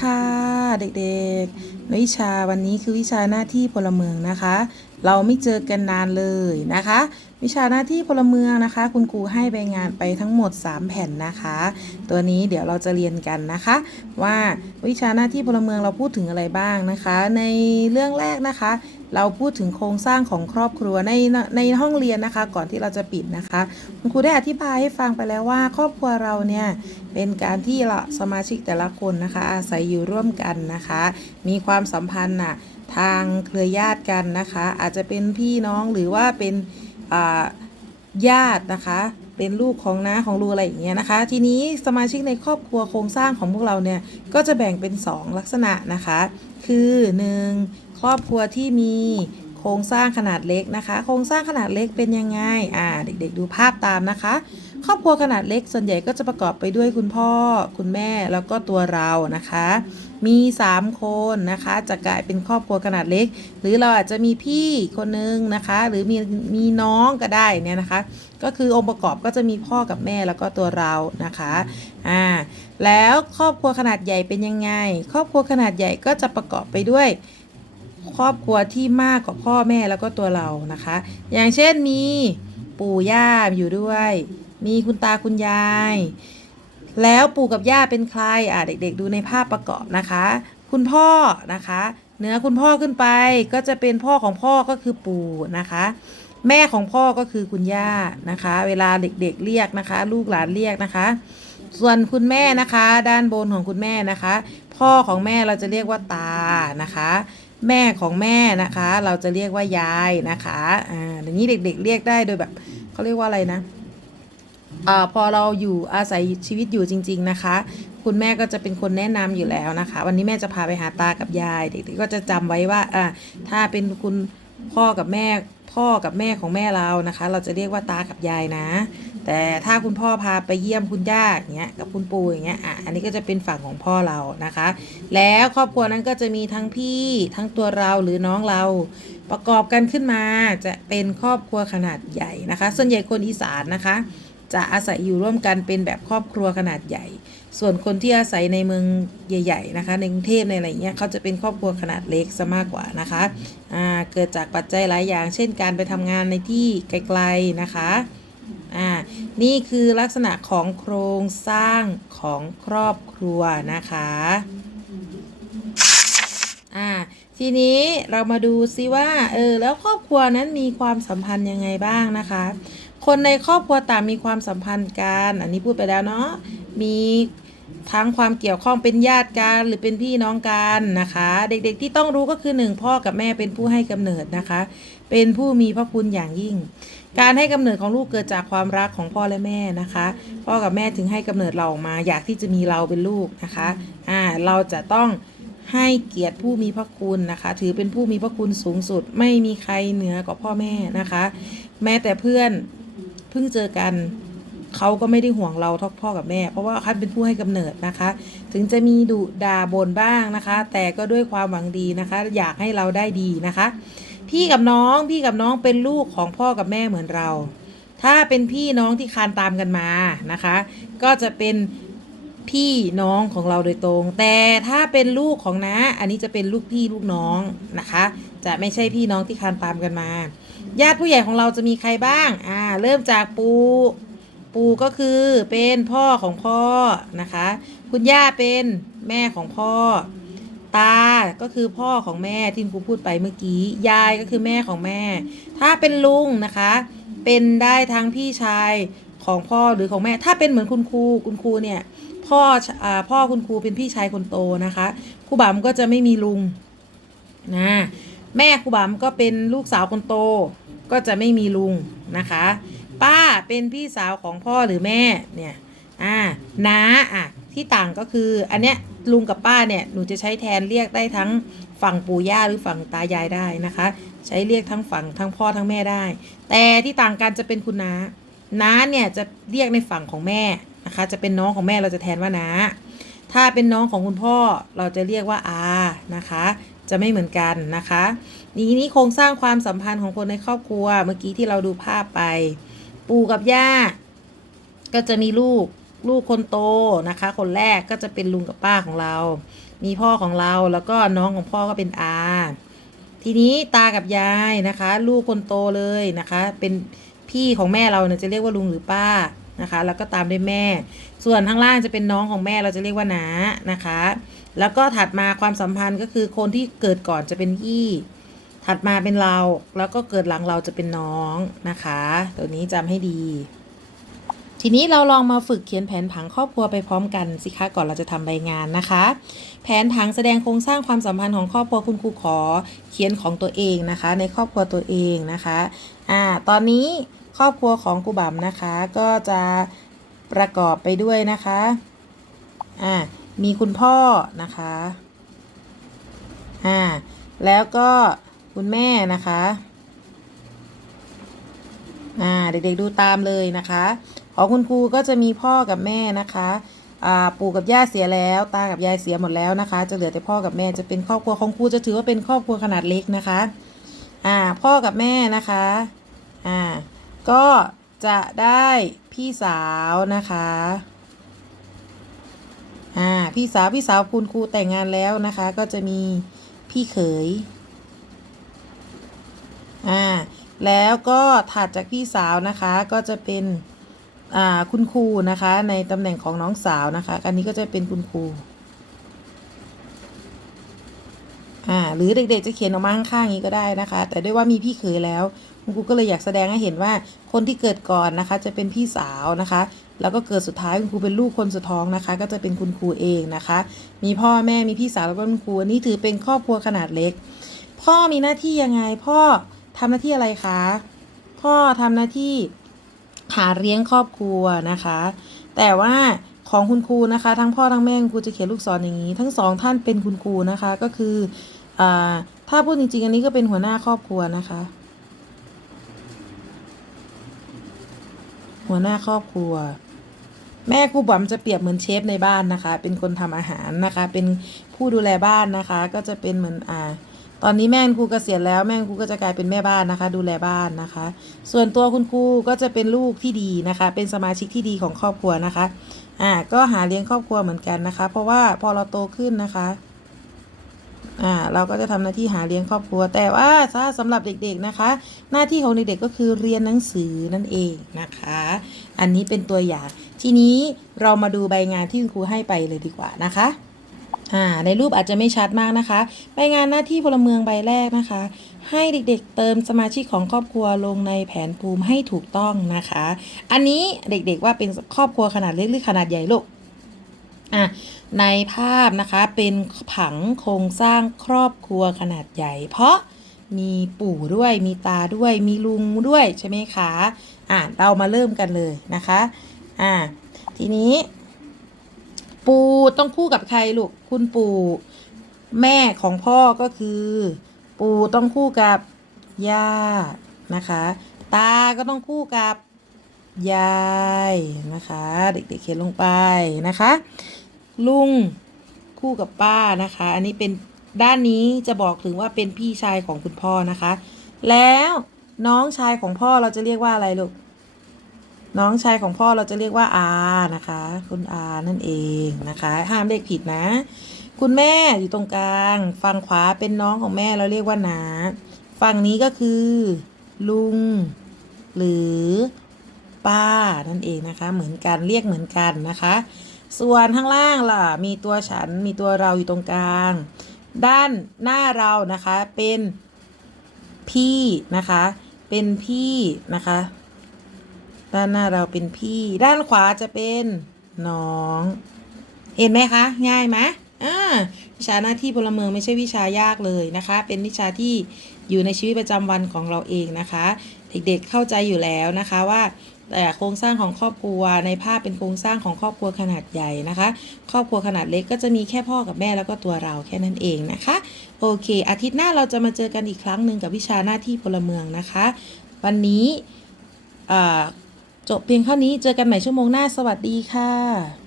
ค่ะ เด็กๆ วิชาวันนี้คือวิชาหน้าที่พลเมืองนะคะ เราไม่เจอกันนานเลยนะคะ วิชาหน้าที่พลเมืองนะคะ คุณครูให้ใบงานไปทั้งหมด 3 แผ่นนะคะ ตัวนี้เดี๋ยวเราจะเรียนกันนะคะ ว่าวิชาหน้าที่พลเมืองเราพูดถึงอะไรบ้างนะคะ ในเรื่องแรกนะคะ เราพูดถึงโครงสร้างของครอบครัวในในห้องเรียนนะคะ ก่อนที่เราจะปิดนะคะ คุณครูได้อธิบายให้ฟังไปแล้วว่า ครอบครัวเราเนี่ยเป็นการที่เราสมาชิกแต่ละคนนะคะ อาศัยอยู่ร่วมกันนะคะ มีความสัมพันธ์น่ะ ทางเครือญาติกันนะคะ อาจจะเป็นพี่น้องหรือว่าเป็นญาตินะคะ เป็นลูกของน้าของลูกอะไรอย่างเงี้ยนะคะ ทีนี้สมาชิกในครอบครัวโครงสร้างของพวกเราเนี่ยก็จะแบ่งเป็น 2 ลักษณะนะคะ คือ 1. ครอบครัวที่มี โครงสร้างขนาดเล็กนะคะ โครงสร้างขนาดเล็กเป็นยังไง อ่า เด็กๆ ดูภาพตามนะคะ ครอบครัวขนาดเล็กส่วนใหญ่ก็จะประกอบไปด้วยคุณพ่อ คุณแม่ แล้วก็ตัวเรานะคะ มี 3 คนนะคะ จะกลายเป็นครอบครัวขนาดเล็ก หรือเราอาจจะมีพี่คนนึงนะคะ หรือมีมีน้องก็ได้เนี่ยนะคะ ก็คือองค์ประกอบก็จะมีพ่อกับแม่แล้วก็ตัวเรานะคะ อ่า แล้วครอบครัวขนาดใหญ่เป็นยังไง ครอบครัวขนาดใหญ่ก็จะประกอบไปด้วย ครอบครัวที่มากกว่าพ่อแม่แล้วก็ตัวเรานะคะ อย่างเช่นมีปู่ย่าอยู่ด้วย มีคุณตาคุณยาย แล้วปู่กับย่าเป็นใครอะเด็กๆ ดูในภาพประกอบนะคะ คุณพ่อนะคะเหนือคุณพ่อขึ้นไปก็จะเป็นพ่อของพ่อก็คือปู่นะคะ แม่ของพ่อก็คือคุณย่านะคะ เวลาเด็กๆเรียกนะคะ ลูกหลานเรียกนะคะ ส่วนคุณแม่นะคะ ด้านบนของคุณแม่นะคะ พ่อของแม่เราจะเรียกว่าตานะคะ แม่ของแม่นะคะ เราจะเรียกว่ายายนะคะอ่าอย่างนี้เด็ก ๆ เรียกได้โดยแบบเขาเรียกว่าอะไรนะอ่าพอเราอยู่อาศัยชีวิตอยู่จริง ๆนะคะ คุณแม่ก็จะเป็นคนแนะนำอยู่แล้วนะคะ วันนี้แม่จะพาไปหาตากับยาย เด็กๆก็จะจำไว้ว่าอ่าถ้าเป็นคุณพ่อกับแม่ พ่อกับแม่ของแม่เรานะคะ เราจะเรียกว่าตากับยายนะ แต่ถ้าคุณพ่อพาไปเยี่ยมคุณย่าอย่างเงี้ยกับคุณปู่อย่างเงี้ยอะอันนี้ก็จะเป็นฝั่งของพ่อเรานะคะ แล้วครอบครัวนั้นก็จะมีทั้งพี่ทั้งตัวเราหรือน้องเราประกอบกันขึ้นมาจะเป็นครอบครัวขนาดใหญ่นะคะ ส่วนใหญ่คนอีสานนะคะ จะอาศัยอยู่ร่วมกันเป็นแบบครอบครัวขนาดใหญ่ ส่วนคนที่อาศัยในเมืองใหญ่ๆนะคะ ในกรุงเทพในอะไรเงี้ยเขาจะเป็นครอบครัวขนาดเล็กซะมากกว่านะคะอ่าเกิดจากปัจจัยหลายอย่าง เช่น การไปทำงานในที่ไกลๆนะคะอ่านี่คือลักษณะของโครงสร้างของครอบครัวนะคะอ่าทีนี้เรามาดูซิว่าเออแล้วครอบครัวนั้นมีความสัมพันธ์ยังไงบ้างนะคะ คนในครอบครัวต่างมีความสัมพันธ์กัน อันนี้พูดไปแล้วเนาะ มีทั้งความเกี่ยวข้องเป็นญาติกันหรือเป็นพี่น้องกันนะคะ เด็กๆที่ต้องรู้ก็คือหนึ่งพ่อกับแม่เป็นผู้ให้กำเนิดนะคะ เป็นผู้มีพระคุณอย่างยิ่ง การให้กำเนิดของลูกเกิดจากความรักของพ่อและแม่นะคะ พ่อกับแม่ถึงให้กำเนิดเราออกมา อยากที่จะมีเราเป็นลูกนะคะอ่าเราจะต้องให้เกียรติผู้มีพระคุณนะคะ ถือเป็นผู้มีพระคุณสูงสุด ไม่มีใครเหนือกว่าพ่อแม่นะคะ แม้แต่เพื่อน เพิ่งเจอกันเขาก็ไม่ได้ห่วงเราเท่าพ่อกับแม่ เพราะว่าเขาเป็นผู้ให้กำเนิดนะคะ ถึงจะมีดุด่าบ่นบ้างนะคะ แต่ก็ด้วยความหวังดีนะคะ อยากให้เราได้ดีนะคะ พี่กับน้องพี่กับน้องเป็นลูกของพ่อกับแม่เหมือนเรา ถ้าเป็นพี่น้องที่คานตามกันมานะคะ ก็จะเป็นพี่น้องของเราโดยตรง แต่ถ้าเป็นลูกของน้าอันนี้จะเป็นลูกพี่ลูกน้องนะคะ จะไม่ใช่พี่น้องที่คานตามกันมา ญาติผู้ใหญ่ของเราจะมีใครบ้าง อ่า เริ่มจากปูปูก็คือเป็นพ่อของพ่อนะคะ คุณย่าเป็นแม่ของพ่อ ตา ก็คือพ่อของแม่ที่ครูพูดไปเมื่อกี้ ยายก็คือแม่ของแม่ ถ้าเป็นลุงนะคะ เป็นได้ทั้งพี่ชายของพ่อหรือของแม่ ถ้าเป็นเหมือนคุณครูคุณครูเนี่ยพ่ออ่าพ่อคุณครูเป็นพี่ชายคนโตนะคะครูบัมก็จะไม่มีลุงนะแม่ครูบัมก็เป็นลูกสาวคนโต ก็จะไม่มีลุงนะคะ ป้าเป็นพี่สาวของพ่อหรือแม่เนี่ยอ่าน้าอะที่ต่างก็คืออันเนี้ยลุงกับป้าเนี่ยหนูจะใช้แทนเรียกได้ทั้งฝั่งปู่ย่าหรือฝั่งตายายได้นะคะ ใช้เรียกทั้งฝั่งทั้งพ่อทั้งแม่ได้ แต่ที่ต่างกันจะเป็นคุณน้าน้าเนี่ยจะเรียกในฝั่งของแม่นะคะ จะเป็นน้องของแม่เราจะแทนว่าน้าถ้าเป็นน้องของคุณพ่อเราจะเรียกว่าอานะคะ จะไม่เหมือนกันนะคะนี้นี้โครงสร้างความสัมพันธ์ของคนในครอบครัว เมื่อกี้ที่เราดูภาพไป ปู่กับย่า ก็จะมีลูกลูกคนโตนะคะ คนแรกก็จะเป็นลุงกับป้าของเรา มีพ่อของเราแล้วก็น้องของพ่อก็เป็นอาทีนี้ตากับยายนะคะ ลูกคนโตเลยนะคะ เป็นพี่ของแม่เราเนี่ยจะเรียกว่าลุงหรือป้า นะคะ แล้วก็ตามด้วยแม่ ส่วนข้างล่างจะเป็นน้องของแม่เราจะเรียกว่าน้านะคะ แล้วก็ถัดมาความสัมพันธ์ก็คือคนที่เกิดก่อนจะเป็นพี่ ถัดมาเป็นเรา แล้วก็เกิดหลังเราจะเป็นน้องนะคะ ตัวนี้จำให้ดี ทีนี้เราลองมาฝึกเขียนแผนผังครอบครัวไปพร้อมกันสิคะก่อนเราจะทำใบงานนะคะ แผนผังแสดงโครงสร้างความสัมพันธ์ของครอบครัวคุณครูขอเขียนของตัวเองนะคะ ในครอบครัวตัวเองนะคะ อ่า ตอนนี้ ครอบครัวของครูบั๋มนะคะ ก็จะประกอบไปด้วยนะคะอ่ามีคุณพ่อนะคะอ่าแล้วก็คุณแม่นะคะอ่าเด็กๆดูตามเลยนะคะของคุณครูก็จะมีพ่อกับแม่นะคะอ่าปู่กับย่าเสียแล้วตากับยายเสียหมดแล้วนะคะ จะเหลือแต่พ่อกับแม่จะเป็นครอบครัวของครูจะถือว่าเป็นครอบครัวขนาดเล็กนะคะอ่าพ่อกับแม่นะคะอ่า ก็จะได้พี่สาวนะคะ อ่า พี่สาว พี่สาวคุณครูแต่งงานแล้วนะคะ ก็จะมีพี่เขย อ่า แล้วก็ถัดจากพี่สาวนะคะ ก็จะเป็น อ่า คุณครูนะคะ ในตำแหน่งของน้องสาวนะคะอันนี้ก็จะเป็นคุณครู อ่า หรือเด็กๆจะเขียนออกมาข้างๆอย่างนี้ก็ได้นะคะ แต่ด้วยว่ามีพี่เขยแล้ว คุณครูก็เลยอยากแสดงให้เห็นว่าคนที่เกิดก่อนนะคะ จะเป็นพี่สาวนะคะ แล้วก็เกิดสุดท้ายคุณครูเป็นลูกคนสุดท้องนะคะ ก็จะเป็นคุณครูเองนะคะ มีพ่อแม่มีพี่สาวแล้วก็คุณครูอันนี้ถือเป็นครอบครัวขนาดเล็ก พ่อมีหน้าที่ยังไงพ่อทำหน้าที่อะไรคะพ่อทำหน้าที่หาเลี้ยงครอบครัวนะคะ แต่ว่าของคุณครูนะคะ ทั้งพ่อทั้งแม่คุณครูจะเขียนลูกศรอย่างนี้ ทั้งสองท่านเป็นคุณครูนะคะก็คืออาถ้าพูดจริงๆ อันนี้ก็เป็นหัวหน้าครอบครัวนะคะ หัวหน้าครอบครัว แม่ครูบอมจะเปรียบเหมือนเชฟในบ้านนะคะ เป็นคนทำอาหารนะคะ เป็นผู้ดูแลบ้านนะคะ ก็จะเป็นเหมือนอ่าตอนนี้แม่ครูเกษียณแล้วแม่ครูก็จะกลายเป็นแม่บ้านนะคะ ดูแลบ้านนะคะ ส่วนตัวคุณครูก็จะเป็นลูกที่ดีนะคะ เป็นสมาชิกที่ดีของครอบครัวนะคะอ่าก็หาเลี้ยงครอบครัวเหมือนกันนะคะ เพราะว่าพอเราโตขึ้นนะคะ อ่าเราก็จะทำหน้าที่หาเลี้ยงครอบครัว แต่ว่าถ้าสำหรับเด็กๆนะคะ หน้าที่ของเด็กๆก็คือเรียนหนังสือนั่นเองนะคะ อันนี้เป็นตัวอย่าง ทีนี้เรามาดูใบงานที่คุณครูให้ไปเลยดีกว่านะคะอ่าในรูปอาจจะไม่ชัดมากนะคะ ใบงานหน้าที่พลเมืองใบแรกนะคะ ให้เด็กๆ เติมสมาชิกของครอบครัวลงในแผนภูมิให้ถูกต้องนะคะ อันนี้เด็กๆว่าเป็นครอบครัวขนาดเล็กหรือขนาดใหญ่ลูก อะในภาพนะคะเป็นผังโครงสร้างครอบครัวขนาดใหญ่ เพราะมีปู่ด้วยมีตาด้วยมีลุงด้วยใช่ไหมคะอะเรามาเริ่มกันเลยนะคะอะทีนี้ ปู่ต้องคู่กับใครลูกคุณปู่แม่ของพ่อก็คือ ปู่ต้องคู่กับย่านะคะ ตาก็ต้องคู่กับยายนะคะ เด็กๆเขียนลงไปนะคะ ลุงคู่กับป้านะคะ อันนี้เป็นด้านนี้จะบอกถึงว่าเป็นพี่ชายของคุณพ่อนะคะ แล้วน้องชายของพ่อเราจะเรียกว่าอะไรลูก น้องชายของพ่อเราจะเรียกว่าอานะคะ คุณอานั่นเองนะคะ ห้ามเรียกผิดนะ คุณแม่อยู่ตรงกลาง ฝั่งขวาเป็นน้องของแม่เราเรียกว่านาฝั่งนี้ก็คือ ลุง หรือป้านั่นเองนะคะ เหมือนกันเรียกเหมือนกันนะคะ ส่วนข้างล่างล่ะ มีตัวฉันมีตัวเราอยู่ตรงกลาง ด้านหน้าเรานะคะเป็นพี่นะคะ เป็นพี่นะคะ ด้านหน้าเราเป็นพี่ ด้านขวาจะเป็นน้อง เห็นไหมคะ ง่ายไหมอ่าวิชาหน้าที่พลเมืองไม่ใช่วิชายากเลยนะคะ เป็นวิชาที่อยู่ในชีวิตประจำวันของเราเองนะคะ เด็กๆเข้าใจอยู่แล้วนะคะว่า แต่โครงสร้างของครอบครัวในภาพเป็นโครงสร้างของครอบครัวขนาดใหญ่นะคะ ครอบครัวขนาดเล็กก็จะมีแค่พ่อกับแม่แล้วก็ตัวเราแค่นั้นเองนะคะ โอเค อาทิตย์หน้าเราจะมาเจอกันอีกครั้งหนึ่งกับวิชาหน้าที่พลเมืองนะคะ วันนี้จบเพียงเท่านี้เจอกันใหม่ชั่วโมงหน้าสวัสดีค่ะ